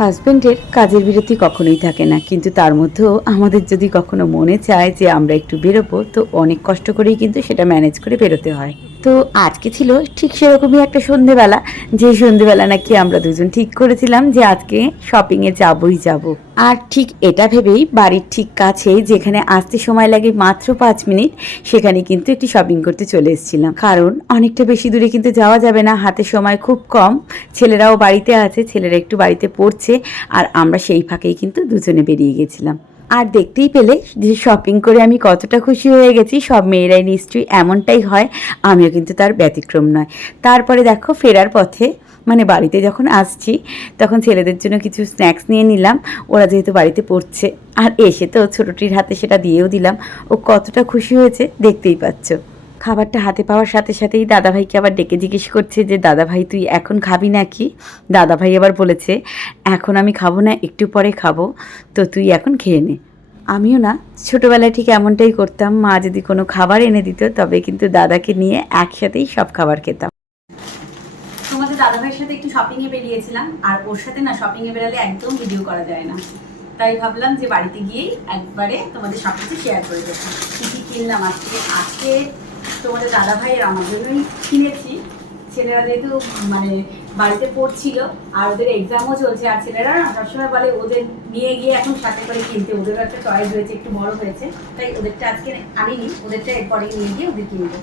হাজব্যান্ডের কাজের বিরতি কখনোই থাকে না, কিন্তু তার মধ্যেও আমাদের যদি কখনো মনে চায় যে আমরা একটু বেরোবো, তো অনেক কষ্ট করেই কিন্তু সেটা ম্যানেজ করে বেরোতে হয়। তো আজকে ছিল ঠিক সেরকমই একটা সন্ধেবেলা যে সন্ধেবেলা নাকি আমরা দুজন ঠিক করেছিলাম যে আজকে শপিংয়ে যাবই যাব। আর ঠিক এটা ভেবেই বাড়ির ঠিক কাছেই যেখানে আসতে সময় লাগে মাত্র পাঁচ মিনিট, সেখানে কিন্তু একটি শপিং করতে চলে এসেছিলাম। কারণ অনেকটা বেশি দূরে কিন্তু যাওয়া যাবে না, হাতে সময় খুব কম। ছেলেরাও বাড়িতে আছে, ছেলেরা একটু বাড়িতে পড়ছে, আর আমরা সেই ফাঁকেই কিন্তু দুজনে বেরিয়ে গেছিলাম। আর দেখতেই পেলে যে শপিং করে আমি কতটা খুশি হয়ে গেছি, সব মেয়েরাই নিশ্চয়ই এমনটাই হয়, আমিও কিন্তু তার ব্যতিক্রম নয়। তারপরে দেখো ফেরার পথে মানে বাড়িতে যখন আসছি, তখন ছেলেদের জন্য কিছু স্ন্যাক্স নিয়ে নিলাম, ওরা যেহেতু বাড়িতে পড়ছে, আর এসে তো ছোটোটির হাতে সেটা দিয়েও দিলাম, ও কতটা খুশি হয়েছে দেখতেই পাচ্ছ। খাবারটা হাতে পাওয়ার সাথে সাথেই দাদাভাইকে আবার ডেকে জিজ্ঞেস করছে যে, দাদাভাই, তুই এখন খাবি নাকি? দাদাভাই আবার বলেছে, এখন আমি খাব না, একটু পরে খাব, তো তুই এখন খেয়ে নে। আমিও না, ছোটোবেলায় ঠিক এমনটাই করতাম, মা যদি কোনো খাবার এনে দিত, তবে কিন্তু দাদাকে নিয়ে একসাথেই সব খাবার খেতাম। তোমাদের দাদাভাইয়ের সাথে একটু শপিংয়ে বেরিয়েছিলাম, আর ওর সাথে না শপিংয়ে বেরালে একদম ভিডিও করা যায় না। তাই ভাবলাম যে, বাড়িতে গিয়েই একবারে তোমাদের সব কিছু শেয়ার করে দেবো কী কী কিনলাম আজকে? আজকে তোমাদের দাদাভাইয়ের আমার জন্যই কিনেছি। ছেলেরা যেহেতু মানে বাড়িতে পড়ছিল, আর ওদের এক্সামও চলছে, আর ছেলেরা না সবসময় বলে ওদের নিয়ে গিয়ে এখন সাথে করে কিনতে। ওদেরও একটা চয়েস হয়েছে একটু বড় হয়েছে। তাই ওদেরটা আজকে আনিনি, ওদেরটা এরপরে নিয়ে গিয়ে ওদের কিনবো।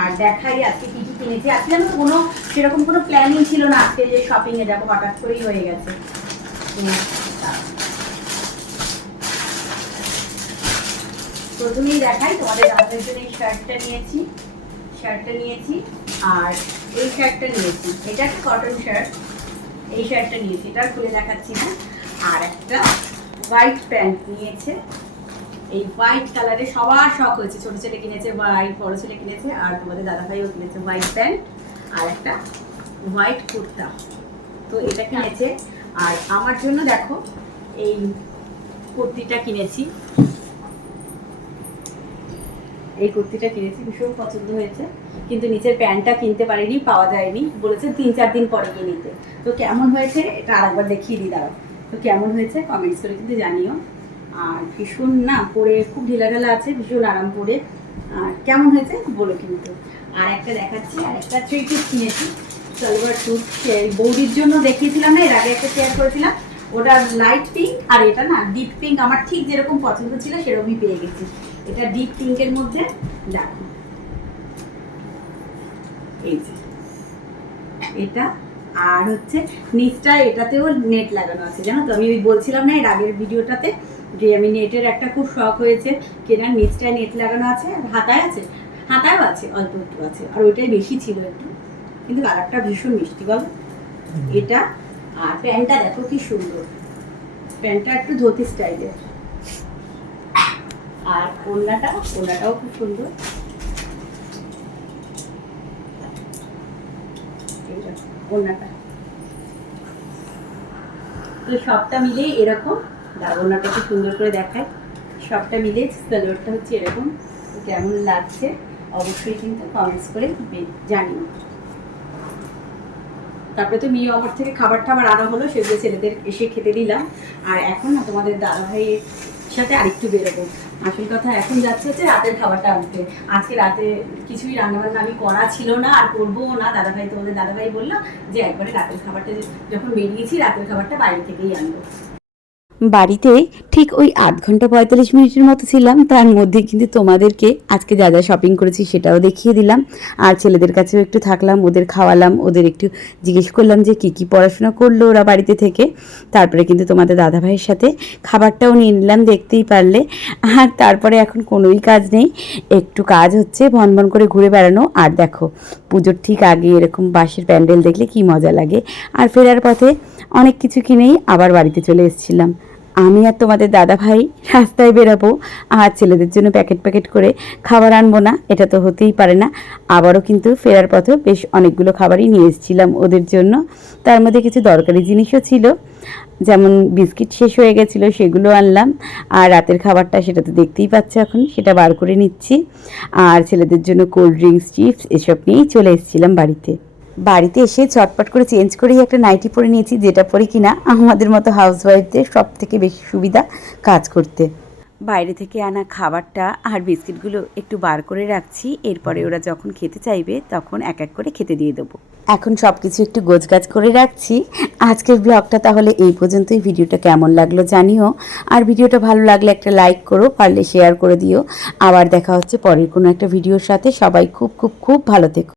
আর দেখাই আজকে কি কি কিনেছি। আজকে যেন কোনো, সেরকম কোনো প্ল্যানিং ছিল না আজকে যে শপিংয়ে যাব হঠাৎ করেই হয়ে গেছে। প্রথমেই দেখাই, তোমাদের দাদাদের জন্য এই শার্টটা নিয়েছি শার্টটা নিয়েছি, আর এই শার্টটা নিয়েছি। এটা একটা কটন শার্ট এই শার্টটা নিয়েছি, এটা খুলে দেখাচ্ছি না। আর একটা হোয়াইট প্যান্ট নিয়েছে। এই হোয়াইট কালারে সবার শখ হয়েছে, ছোট ছেলে কিনেছে হোয়াইট বড় ছেলে কিনেছে, আর তোমাদের দাদা ভাইও কিনেছে হোয়াইট প্যান্ট আর একটা হোয়াইট কুর্তা। তো এটা কিনেছে, আর আমার জন্য দেখো, এই কুর্তিটা কিনেছি। এই কুর্তিটা কিনেছি, ভীষণ পছন্দ হয়েছে। কিন্তু নিচের প্যান্টটা কিনতে পারিনি, পাওয়া যায়নি। বলেছে তিন চার দিন পরে গিয়ে নিতে। তো কেমন হয়েছে এটা আরেকবার দেখিয়ে দিই দাঁড়াও। তো কেমন হয়েছে কমেন্টস করে কিন্তু জানিও। আর ভীষণ না পরে খুব ঢিলা ঢালা আছে, ভীষণ আরাম পরে। আর কেমন হয়েছে বলো কিন্তু। আর একটা দেখাচ্ছি, আর একটা থ্রি পিস কিনেছি। সালোয়ার স্যুট বৌদির জন্য দেখিয়েছিলাম না, এর আগে একটা শেয়ার করেছিলাম। ওটা লাইট পিঙ্ক আর এটা না ডিপ পিঙ্ক আমার ঠিক যেরকম পছন্দ ছিল, সেরকমই পেয়ে গেছি। এটা ডিপ পিঙ্কের মধ্যে দেখো। এই যে। এটা আর হচ্ছে নিচটা এটাতেও নেট লাগানো আছে জানো তো? আমি বলছিলাম না এর আগের ভিডিওটাতে যে আমি নেটের একটা খুব শখ হয়েছে কেনার নিচটায় নেট লাগানো আছে আর হাতায় আছে। হাতায়ও আছে অল্প একটু আছে আর ওইটাই বেশি ছিল একটু। কিন্তু কালারটা ভীষণ মিষ্টি বল? এটা আর প্যান্টটা দেখো কি সুন্দর। প্যান্টটা একটু ধুতি স্টাইলের আর ওড়নাটা, ওড়নাটাও খুব সুন্দর। ওড়নাটা। তো সবটা মিলে এরকম ওড়নাটা খুব সুন্দর করে দেখায় সবটা মিলে সালোয়ারটা হচ্ছে এরকম, কেমন লাগছে অবশ্যই কিন্তু কমেন্টস করে জানিও। তারপরে তো মিও আমার থেকে খাবার টাবার আনা হলো, সেগুলো ছেলেদের এসে খেতে দিলাম। আর এখন না তোমাদের দাদা ভাইয়ের সাথে আরেকটু বেরোবো। আসল কথা এখন যাচ্ছে হচ্ছে রাতের খাবারটা আনতে। আজকে রাতে কিছুই রান্নাবান্না আমি করা ছিল না, আর করব না। দাদাভাই তোমাদের দাদাভাই বলল যে একবারে রাতের খাবারটা যখন বেরিয়েছি, রাতের খাবারটা বাইরে থেকেই আনব। বাড়িতে ঠিক ওই আধ ঘণ্টা পঁয়তাল্লিশ মিনিটের মতো ছিলাম, তার মধ্যে কিন্তু তোমাদেরকে আজকে যা যা শপিং করেছি সেটাও দেখিয়ে দিলাম। আর ছেলেদের কাছেও একটু থাকলাম, ওদের খাওয়ালাম, ওদের একটু জিজ্ঞেস করলাম যে কী কী পড়াশোনা করল ওরা বাড়িতে থেকে। তারপরে কিন্তু তোমাদের দাদা ভাইয়ের সাথে খাবারটাও নিয়ে নিলাম, দেখতেই পারলে। আর তারপরে এখন কোনোই কাজ নেই, একটু কাজ হচ্ছে, ভন ভন করে ঘুরে বেড়ানো। আর দেখো, পুজোর ঠিক আগে এরকম বাঁশের প্যান্ডেল দেখলে কি মজা লাগে। আর ফেরার পথে অনেক কিছু কিনেই আবার বাড়িতে চলে এসেছিলাম। আমি আর তোমাদের দাদা ভাই রাস্তায় বেরাবো, আর ছেলেদের জন্য প্যাকেট প্যাকেট করে খাবার আনব না, এটা তো হতেই পারে না। আবারও কিন্তু ফেরার পথেও বেশ অনেকগুলো খাবারই নিয়ে এসেছিলাম ওদের জন্য। তার মধ্যে কিছু দরকারি জিনিসও ছিল। যেমন বিস্কিট শেষ হয়ে গেছিল, সেগুলো আনলাম। আর রাতের খাবারটা সেটা তো দেখতেই পাচ্ছ এখন, সেটা বার করে নিচ্ছি। আর ছেলেদের জন্য কোল্ড ড্রিঙ্কস, চিপস, এসব নিয়েই চলে এসেছিলাম বাড়িতে। বাড়িতে এসে চটপট করে চেঞ্জ করেই একটা নাইটি পরে নিয়েছি, যেটা পরে কিনা আমাদের মতো হাউসওয়াইফদের সব থেকে বেশি সুবিধা কাজ করতে। বাইরে থেকে আনা খাবারটা আর বিস্কিটগুলো একটু বার করে রাখছি, এরপরে ওরা যখন খেতে চাইবে তখন এক এক করে খেতে দিয়ে দেবো। এখন সব কিছু একটু গোছগাছ করে রাখছি। আজকের ব্লগটা তাহলে এই পর্যন্তই। ভিডিওটা কেমন লাগল জানিও। আর ভিডিওটা ভালো লাগলে একটা লাইক করো, পারলে শেয়ার করে দিও। আবার দেখা হচ্ছে পরের কোনো একটা ভিডিওর সাথে। সবাই খুব খুব খুব ভালো থেকো।